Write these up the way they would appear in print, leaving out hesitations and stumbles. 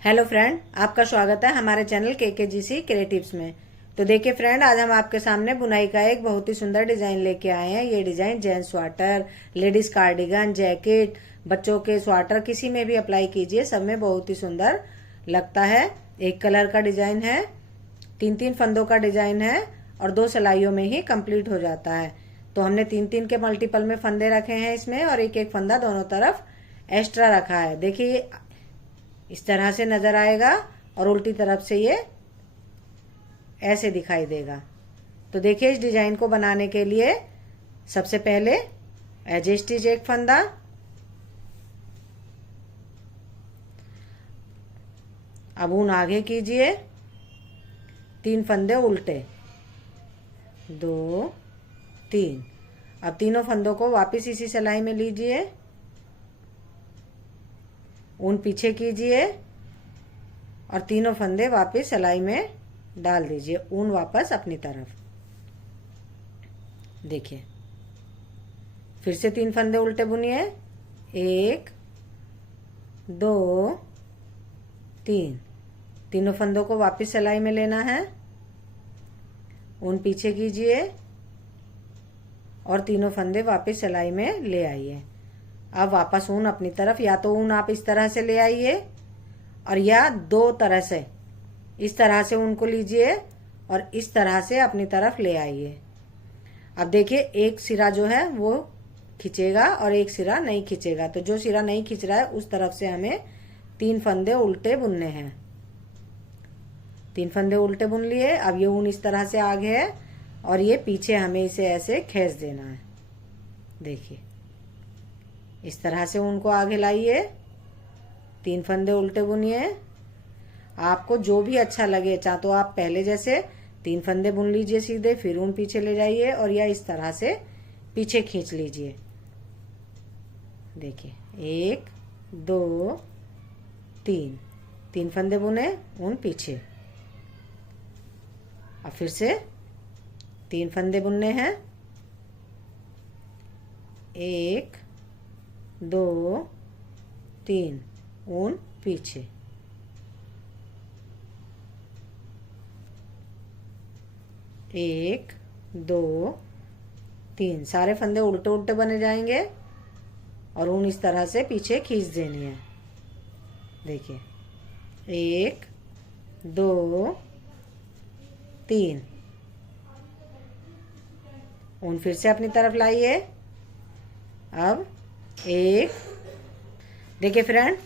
Hello friend, आपका स्वागत है हमारे चैनल KKGC क्रिएटिव्स में। तो देखिए फ्रेंड, आज हम आपके सामने बुनाई का एक बहुत ही सुंदर डिजाइन लेके आए हैं। ये design gents sweater, ladies cardigan, jacket, बच्चों के स्वेटर किसी में भी अप्लाई कीजिए, सब में बहुत ही सुंदर लगता है। एक कलर का डिजाइन है, 3-3 फंदों का डिजाइन है और 2 सिलाइयों में ही कंप्लीट हो जाता है। तो हमने 3-3 के मल्टीपल में फंदे रखे हैं इसमें और एक एक फंदा दोनों तरफ एक्स्ट्रा रखा है। देखिए इस तरह से नजर आएगा और उल्टी तरफ से ये ऐसे दिखाई देगा। तो देखिए इस डिजाइन को बनाने के लिए सबसे पहले एज स्टिच एक फंदा, अब ऊन आगे कीजिए, 3 फंदे उल्टे, 2 3। अब तीनों फंदों को वापस इसी सिलाई में लीजिए, ऊन पीछे कीजिए और तीनों फंदे वापस सिलाई में डाल दीजिए, ऊन वापस अपनी तरफ। देखिए फिर से 3 फंदे उल्टे बुनिए, 1 2 3। तीनों फंदों को वापस सिलाई में लेना है, ऊन पीछे कीजिए और तीनों फंदे वापस सिलाई में ले आइए। अब वापस ऊन अपनी तरफ, या तो ऊन आप इस तरह से ले आइए और या 2 तरह से, इस तरह से ऊन को लीजिए और इस तरह से अपनी तरफ ले आइए। अब देखिए एक सिरा जो है वो खींचेगा और एक सिरा नहीं खींचेगा। तो जो सिरा नहीं खींच रहा है उस तरफ से हमें 3 फंदे उल्टे बुनने हैं। 3 फंदे उल्टे बुन लिए। अब ये ऊन इस तरह से आगे है और ये पीछे हमें इसे ऐसे खींच देना है। देखिए इस तरह से ऊन को आगे लाइए, 3 फंदे उल्टे बुनिए। आपको जो भी अच्छा लगे, चाहे तो आप पहले जैसे 3 फंदे बुन लीजिए सीधे, फिर ऊन पीछे ले जाइए और या इस तरह से पीछे खींच लीजिए। देखिए 1 2 3 फंदे बुने, ऊन पीछे। अब फिर से 3 फंदे बुनने हैं, 1 2 3, ऊन पीछे। एक 2 3, सारे फंदे उल्टे उल्टे बने जाएंगे और ऊन इस तरह से पीछे खींच देनी है। देखिए 1 2 3, ऊन फिर से अपनी तरफ लाइए। अब 1, देखिए फ्रेंड,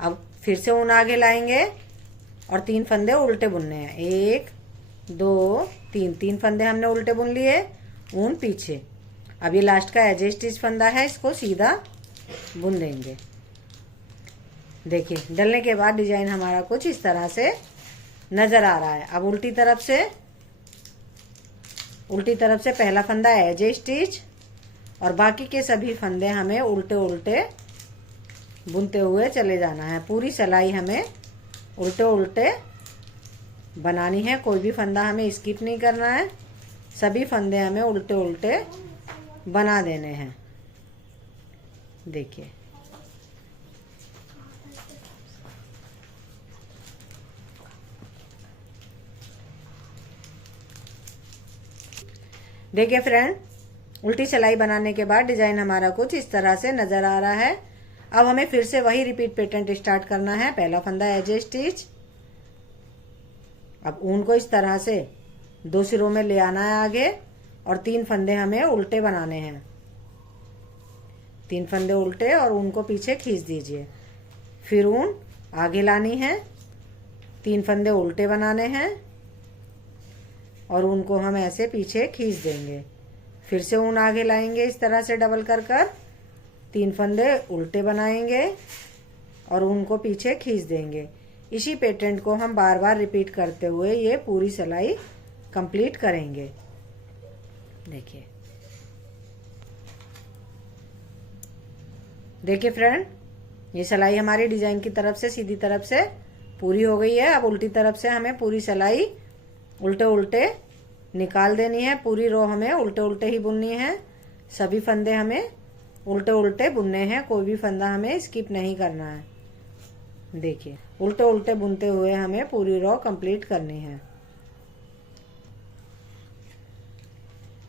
अब फिर से ऊन आगे लाएंगे और 3 फंदे उल्टे बुनने हैं, 1 2 3 फंदे हमने उल्टे बुन लिए, ऊन पीछे। अब ये लास्ट का एज स्टिच फंदा है, इसको सीधा बुन देंगे। देखिए डलने के बाद डिजाइन हमारा कुछ इस तरह से नजर आ रहा है। अब उल्टी तरफ से पहला फंदा एज स्टिच और बाकी के सभी फंदे हमें उल्टे उल्टे बुनते हुए चले जाना है। पूरी सिलाई हमें उल्टे उल्टे बनानी है, कोई भी फंदा हमें स्किप नहीं करना है, सभी फंदे हमें उल्टे उल्टे बना देने हैं। देखिए देखिए फ्रेंड, उल्टी सिलाई बनाने के बाद डिजाइन हमारा कुछ इस तरह से नजर आ रहा है। अब हमें फिर से वही रिपीट पैटर्न स्टार्ट करना है। पहला फंदा एज स्टिच, अब ऊन को इस तरह से 2 सिरों में ले आना है आगे और 3 फंदे हमें उल्टे बनाने हैं। 3 फंदे उल्टे और ऊन को पीछे खींच दीजिए, फिर ऊन आगे लानी है, 3 फंदे उल्टे बनाने हैं और ऊन को हम ऐसे पीछे खींच देंगे। फिर से ऊन आगे लाएंगे इस तरह से डबल कर 3 फंदे उल्टे बनाएंगे और ऊन को पीछे खींच देंगे। इसी पैटर्न को हम बार बार रिपीट करते हुए ये पूरी सिलाई कंप्लीट करेंगे। देखिए फ्रेंड, ये सिलाई हमारी डिजाइन की तरफ से सीधी तरफ से पूरी हो गई है। अब उल्टी तरफ से हमें पूरी सिलाई उल्टे उल्टे निकाल देनी है। पूरी रो हमें उल्टे उल्टे ही बुननी है, सभी फंदे हमें उल्टे उल्टे बुनने हैं, कोई भी फंदा हमें स्किप नहीं करना है। देखिए उल्टे उल्टे बुनते हुए हमें पूरी रो कंप्लीट करनी है।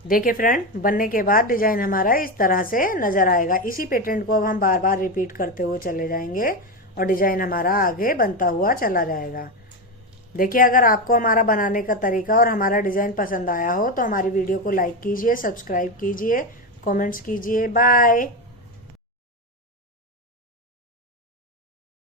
देखिए फ्रेंड, बनने के बाद डिजाइन हमारा इस तरह से नजर आएगा। इसी पैटर्न को अब हम बार बार रिपीट करते हुए चले जाएंगे और डिजाइन हमारा आगे बनता हुआ चला जाएगा। देखिए, अगर आपको हमारा बनाने का तरीका और हमारा डिजाइन पसंद आया हो तो हमारी वीडियो को लाइक कीजिए, सब्सक्राइब कीजिए, कमेंट्स कीजिए। बाय।